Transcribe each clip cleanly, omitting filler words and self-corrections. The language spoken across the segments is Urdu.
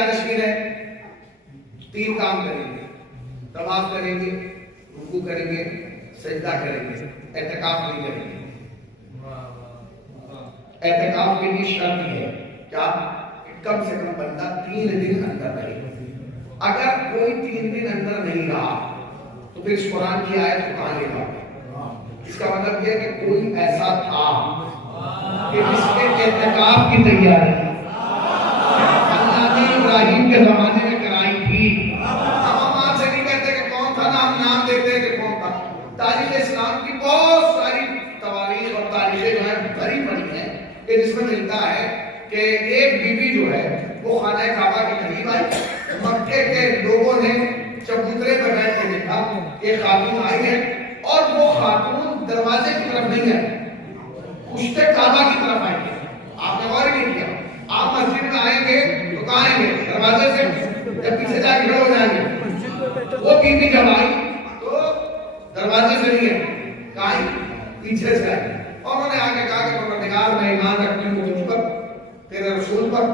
جانشین ہے، 3 کام کریں گے، طواف کریں گے، رکوع کریں گے، سجدہ کریں گے، اعتکاف نہیں کریں گے۔ اعتکاف کے لیے شرط ہے کیا؟ کم سے کم بندہ 3 دن اندر رہے۔ اگر کوئی 3 دن اندر نہیں رہا تو پھر اس قرآن کی آیت کو کہاں لے گا؟ اس کا مطلب یہ کہ کوئی ایسا تھا کہ جس کے اعتکاف کی تیاری اللہ نے ابراہیم کے زمانے میں کرائی تھی۔ ہم آج سے نہیں کہتے کہ کون تھا، نا ہم نام دیتے ہیں کہ کون تھا۔ تاریخ اسلام کی بہت ساری تواریخ اور تاریخیں جو ہیں بھری پڑی ہیں کہ جس میں ملتا ہے کہ ایک بی بی جو ہے وہ خانہ کعبہ کے قریب آئی، مکے کے لوگوں نے چبوترے پر بیٹھ کے دیکھا ایک خاتون آئی ہے، اور وہ خاتون دروازے کی طرف نہیں ہے، پشت کعبہ کی طرف آئی ہے۔ آپ نے غور نہیں کیا، آپ مسجد میں آئیں گے تو کہاں آئیں گے؟ دروازے سے، جب پیچھے جا کھڑے ہو جائیں گے۔ وہ بی بی جب آئی تو دروازے سے نہیں ہے، کہاں آئی؟ پیچھے سے آئی، اور انہوں نے آگے کہا کہ پروردگار میں ایمان رکھتی ہوں تجھ پر، تیرے رسول پر،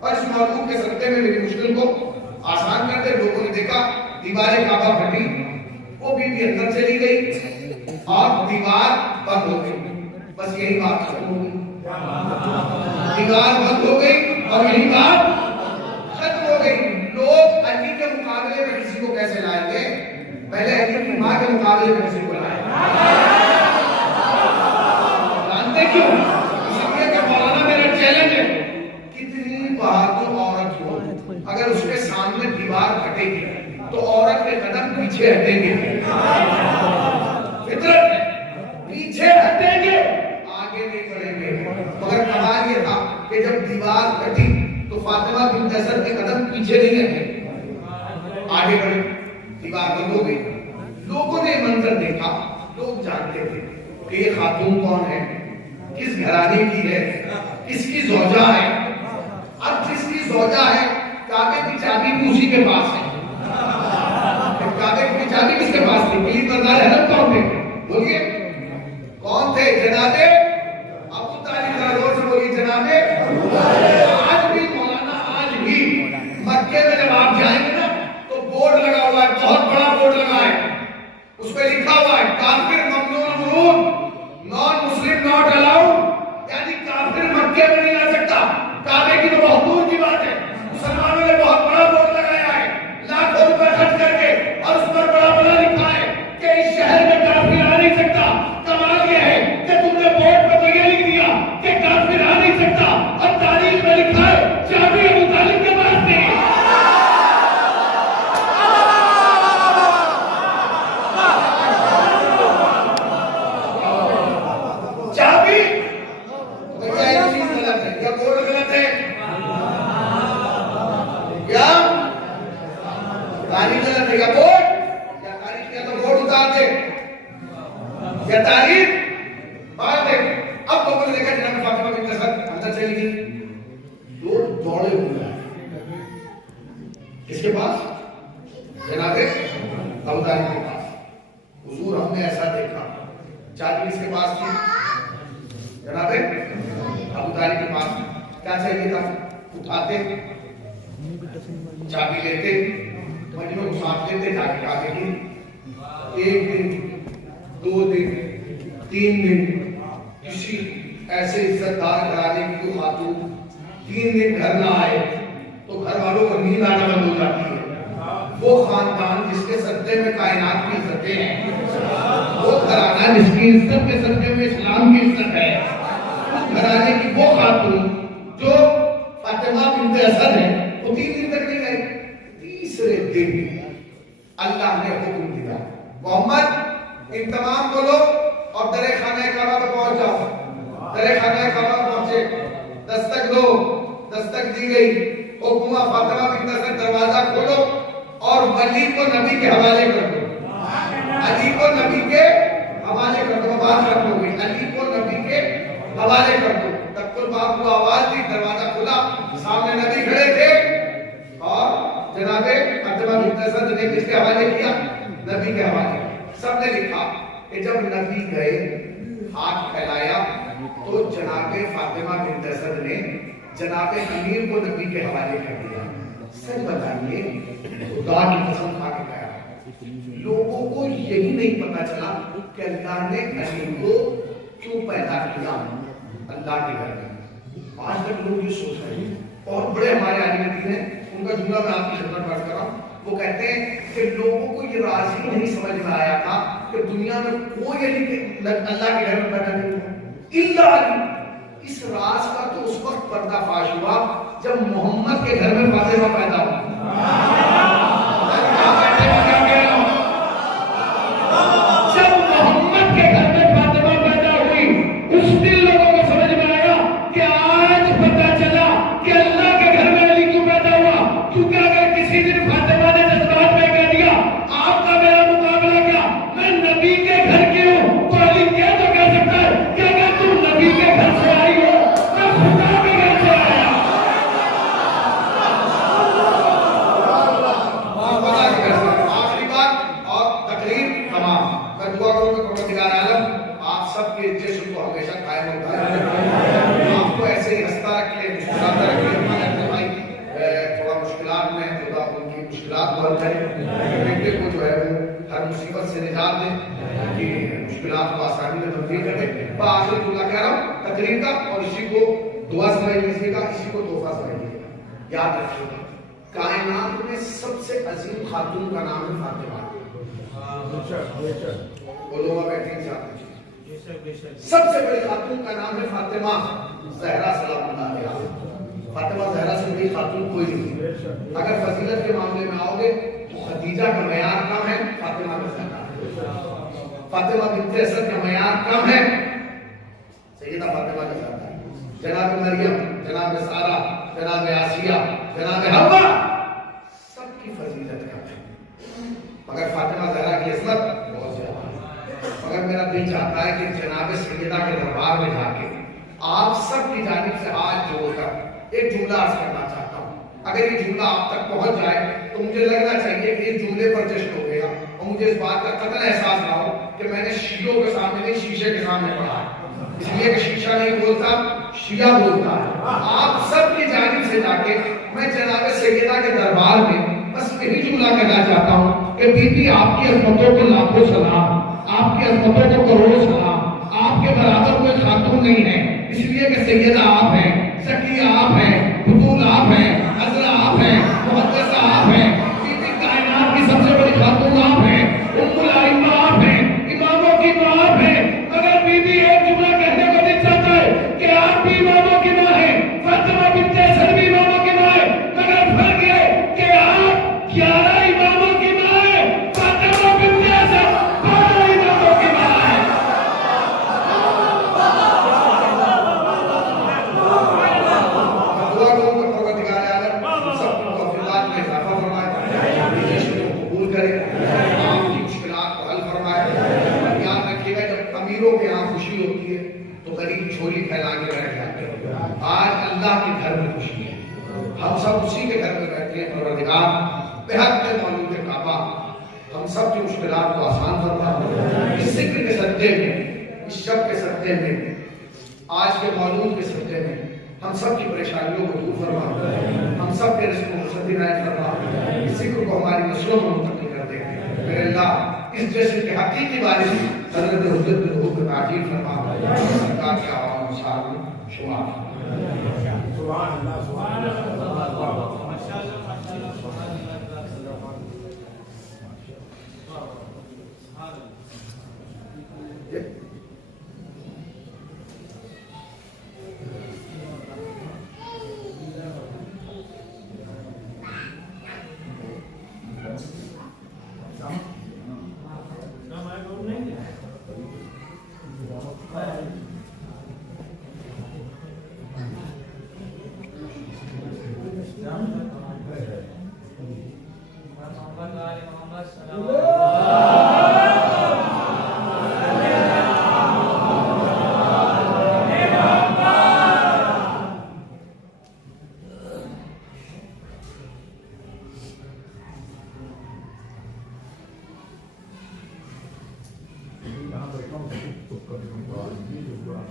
اور اس معلوم کے صدقے میں میری مشکل کو آسان کر دے۔ لوگوں نے دیکھا دیوار کعبہ پھٹی، وہ بی بی اندر چلی گئی اور دیوار بند ہو گئی۔ بس یہی بات ختم ہو گئی، دیوار بند ہو گئی اور یہی بات ختم ہو گئی۔ لوگ علی کے مقابلے میں کسی کو کیسے لائیں گے؟ پہلے علی کی ماں کے مقابلے میں کسی کو لائیں گے۔ جانتے کیوں؟ اس لیے کہ مولانا میرا چیلنج ہے، کتنی بہادر عورت ہو اگر اس کے سامنے دیوار پھٹے گی تو عورت کے قدم پیچھے ہٹیں گے، فطرت ہے، پیچھے ہٹیں گے، آگے نہیں بڑھیں گے۔ مگر کمال یہ تھا کہ جب دیوار پھٹی تو فاطمہ بنت اسد کے قدم پیچھے نہیں ہٹے، آگے بڑھے، دیوار بند ہو گئی۔ لوگوں نے منظر دیکھا، لوگ جانتے تھے کہ یہ خاتون کون ہے، کس گھرانے کی ہے، کس کی زوجہ ہے۔ اب جس کی زوجہ ہے، کعبے کی چابی بھی اسی کے پاس ہے۔ کعبے کی چابی کس کے پاس تھی؟ ولی بردار حرم کون تھے؟ بولیے کون تھے؟ جناب ابو طالب، ذرا زور سے بولیے جناب ابو طالب۔ آج بھی مولانا، آج بھی مکے میں جب آپ جائیں گے نا تو بورڈ لگا ہوا ہے، بہت بڑا بورڈ لگا ہے، اس پہ لکھا ہوا ہے کافر ممنوع مرود، نان مسلم ناٹ الاؤڈ، یعنی کافر مکے میں نہیں آ سکتا۔ کعبے کی تو بہت دور کی بات ہے، مسلمانوں نے بہت بڑا بورڈ لگایا ہے، لاکھوں روپے خرچ کر کے، اور اس پر بڑا بڑا لکھا ہے کہ اس شہر میں کافر آ نہیں سکتا۔ کمال یہ ہے کہ تم نے بورڈ پر تو یہ لکھ دیا کہ کافر آ نہیں سکتا، اور تاریخ میں لکھا ہے چابی ابو طالب کے پاس تھی۔ چابی کیا چیز غلط ہے؟ کیا بورڈ غلط ہے؟ کیا تاریخ غلط ہے؟ کیا بورڈ، یا تاریخ کیا تو بورڈ اتار دے، یا تاریخ بات ہے۔ اب لوگوں نے دیکھا جناب فاطمہ بنت اسد اندر چلی گئی، لوگ دوڑے ہوئے ہیں کس کے پاس؟ جناب ابو طالب کے پاس۔ حضور ہم نے ایسا دیکھا، چابی کس کے پاس تھی؟ جناب ابو طالب کے پاس۔ کیا چاہیے تھا؟ اٹھاتے، چابی لیتے، مجمع کو ساتھ لیتے، جا کے کعبے کی 1 دن 2 دن 3 دن کسی ایسے عزت دار گھرانے کی کوئی خاتون 3 دن گھر نہ آئے تو گھر والوں کو نیند آنا بند ہو جاتی ہے۔ وہ خاندان جس کے صدقے میں کائنات کی عزتیں ہیں، وہ گھرانہ جس کی عزت کے صدقے میں اسلام کی عزت ہے، گھرانے کی وہ خاتون جو فاطمہ بنت اسد ہے، وہ 3 دن تک نہیں گئی۔ تیسرے دن اللہ نے حکم دیا، محمد ان تمام کو لو اور در خانہ کعبہ پر پہنچ جاؤ۔ در خانہ کعبہ پہنچے، دستک دو، دستک دی گئی، حکم فاطمہ بنت اسد دروازہ کھولو اور ولی کو نبی کے حوالے کر دو، علی کو نبی کے حوالے کر دو۔ بات ختم ہو گئی، علی کو نبی کے حوالے کر دو۔ تب تو باپ کو آواز دی، دروازہ کھلا، سامنے نبی کھڑے تھے، اور جناب فاطمہ بنت اسد نے کس کے حوالے کیا؟ نبی کے حوالے۔ سب نے لکھا کہ جب نبی گئے، ہاتھ پھیلایا تو جناب فاطمہ بنت اسد نے جناب امیر کو نبی کے حوالے کر دیا۔ خدا کی قسم کھا کے کہا لوگوں کو یہی نہیں پتا چلا کہ اللہ نے علی کو کیوں پیدا کیا اللہ کے گھر میں. آج تک لوگ یہ سوچ رہے ہیں اور بڑے ہمارے عالم دین ہیں, ان کا جملہ میں آپ کی خدمت پیش کر رہا ہوں. وہ کہتے ہیں کہ لوگوں کو یہ راز ہی نہیں سمجھ میں آیا تھا کہ دنیا میں کوئی علی اللہ کے گھر میں پیدا نہیں ہوا الا علی. اس راز کا تو اس وقت پردہ فاش ہوا جب محمد کے گھر میں فاطمہ پیدا ہوا. جب محمد کے گھر میں فاطمہ پیدا ہوئی اس دن لوگوں کو سمجھ میں آیا کہ آج پتہ چلا کہ اللہ کے گھر میں علی کیوں پیدا ہوا. کیونکہ اگر کسی دن فاطمہ نے جذبات میں کہہ دیا آپ کا میرا مقابلہ کیا, میں نبی کے گھر کی ہوں, تو علی کیا تو کہہ سکتا ہے کہ اگر تم نبی کے گھر سے آئی ہو میں خدا کے گھر سے آیا. آخری بات اور تقریر تمام. میں دعا کروں کہ پروردگار عالم آپ سب کے جسم کو ہمیشہ قائم ہوتا ہے, آپ کو ایسے ہی ہنستا رکھے, مسکراتا رکھے. ہمارے بھائی تھوڑا مشکلات میں, خدا ان کی مشکلات کو حل کرے, بیٹے کو جو ہے وہ ہر مصیبت سے نجات دے, کہ مشکلات کو آسانی میں تبدیل کر دے. آخری جملہ کہہ رہا ہوں تقریر کا, اور اسی کو دعا سمجھ لیجیے گا, اسی کو تحفہ سمجھ لیجیے گا. یاد رکھیے گا کائنات میں سب سے عظیم خاتون کا نام ہے فاطمہ. علماء بیٹھے ہیں ساتھ, سب سے بڑی خاتون کا نام ہے فاطمہ زہرا سلام اللہ علیہا. فاطمہ زہرا سے بڑی خاتون کوئی نہیں. اگر فضیلت کے معاملے میں آؤ گے تو خدیجہ کا معیار کم ہے, فاطمہ کا زیادہ. فاطمہ بنت اسد کا معیار کم ہے, سیدہ فاطمہ کا زیادہ ہے. جناب مریم, جناب سارہ, جناب آسیہ, جناب حوا, سب کی فضیلت کم ہے, مگر فاطمہ زہرا کی عظمت بہت زیادہ ہے. مگر میرا دل چاہتا ہے کہ جناب سیدہ کے دربار میں جا کے آپ سب کی جانب سے ہاتھ جوڑ کر ایک جملہ عرض کرنا چاہتا ہوں. اگر یہ جملہ آپ تک پہنچ جائے تو مجھے لگنا چاہیے کہ اس جملے پر جشن ہو گیا, اور مجھے اس بات کا قطعاً احساس نہ ہو کہ میں نے شیعوں کے سامنے نہیں شیشے کے سامنے پڑھا ہے, اس لیے کہ شیشہ نہیں بولتا شیعہ بولتا ہے. آپ سب کی جانب سے جا کے میں جناب سیدہ کے دربار میں بس یہی جملہ کہنا چاہتا ہوں کہ بی بی آپ کی عظمتوں کو لاکھوں سلام, آپ کی عظمتوں کو کروڑوں سلام. آپ کے برابر کوئی خاتون نہیں ہے, اس لیے کہ سیدہ آپ ہیں, سکیہ آپ ہیں, بطول آپ ہیں, عذرا آپ ہیں, مقدسہ آپ ہیں, بی بی کائنات کی سب سے بڑی خاتون آپ ہیں, ام الائمہ آپ ہیں, اماموں کی ماں آپ ہیں. مگر بی بی ایک جملہ کہنے کو دل چاہتا ہے کہ آپ بھی اماموں کی ماں ہیں, فاطمہ بنت اسد بھی اماموں کی ماں ہے, مگر فرق یہ کہ آپ 11 اماموں کی ماں ہیں, فاطمہ بنت اسد 12 اماموں کی ماں ہے. دعا کروں کہ پروردگار عالم سب کو توفیقات میں اضافہ فرمائے, جشن کو قبول کرے, آپ کی مشکلات کو حل فرمائے. اور یاد رکھیے گا جب امیروں کے یہاں خوشی ہوتی ہے تو غریب چھولی پھیلا کے بیٹھ جاتے ہیں. آج اللہ کے گھر میں خوشی ہے, ہم سب اسی کے گھر میں بیٹھے ہیں. پروردگار بحق کے مولود کعبہ ہم سب کی مشکلات کو آسان فرما. اس ذکر کے صدقے میں, اس شب کے صدقے میں, آج کے مولود کے صدقے میں ہم سب کی پریشانیوں کو دور فرما, ہم سب کے رزق کو مصدق عنایت فرما. اس ذکر کو ہماری نسلوں میں منتقل کر دے. میرے اللہ اس جشن کے حقیقی وارث حضرت حجت الروح کو تعجیل فرما, سرکار کے عوام صاحب شمار. سبحان اللہ, سبحان اللہ.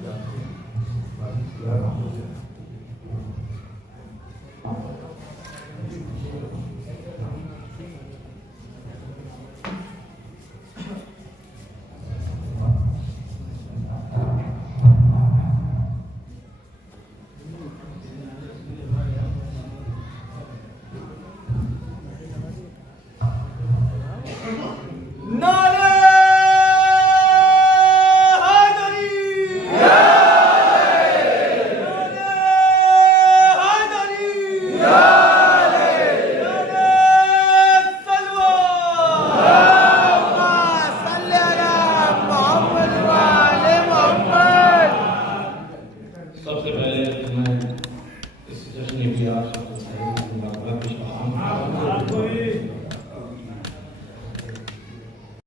Gracias.